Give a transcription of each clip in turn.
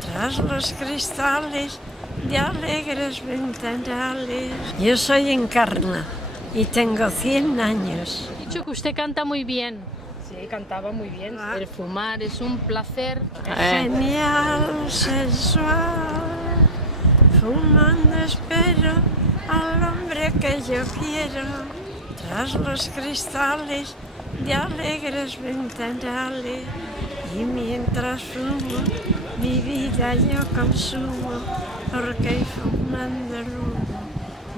tras los cristales de alegres ventanales. Yo soy Encarna y tengo 100 años. Ha dicho que usted canta muy bien. Sí, cantaba muy bien. El fumar es un placer. Genial, sensual, fumando espero al hombre que yo quiero, tras los cristales de alegres ventanales. Y mientras fumo, mi vida yo consumo, porque fumando el humo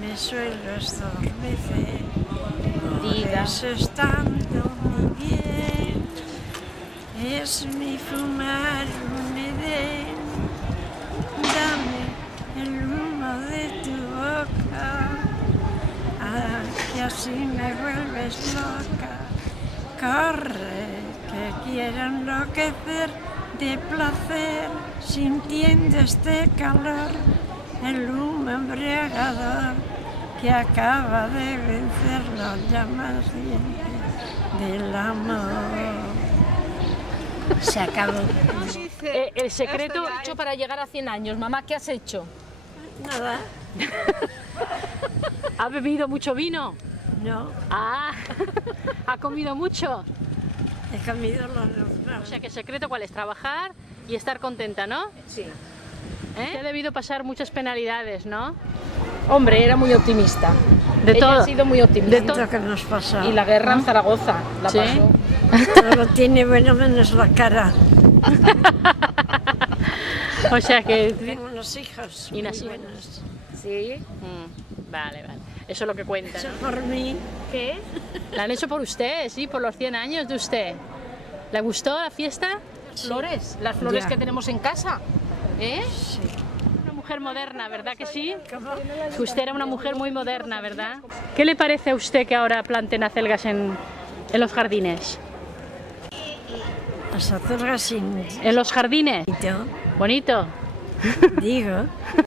me suelo estormecer. Por eso estando muy bien, es mi fumar un edén. Dame el humo de tu boca, que así me vuelves loca. Corre, que quiero enloquecer de placer, sintiendo este calor, el humo embriagador que acaba de vencer los llamas del amor. Se acabó. El secreto hecho para llegar a 100 años. Mamá, ¿qué has hecho? Nada, ¿Ha bebido mucho vino? no, Ah, ¿ha comido mucho? he comido lo O normal. sea que el secreto cuál es, trabajar y estar contenta, ¿no? Sí. ¿Eh? Ha debido pasar muchas penalidades, ¿no? Hombre, era muy optimista. De Ella todo. ha sido muy optimista. De todo. Lo que nos pasa. Y la guerra en Zaragoza la Sí. pasó. Todo tiene bueno menos la cara. O sea que... Tengo unos hijos Y muy unas hijas. buenos. Sí. Vale, vale. Eso es lo que cuenta, Hecho ¿no? por mí. ¿Qué? La han hecho por usted, sí, por los 100 años de usted. ¿Le gustó la fiesta? Flores, las flores Ya. que tenemos en casa. ¿Eh? Sí. Una mujer moderna, ¿verdad que sí? ¿Cómo? Que usted era una mujer muy moderna, ¿verdad? ¿Qué le parece a usted que ahora planten acelgas en los jardines? Las acelgas sin ¿En los jardines? hito, Bonito. digo.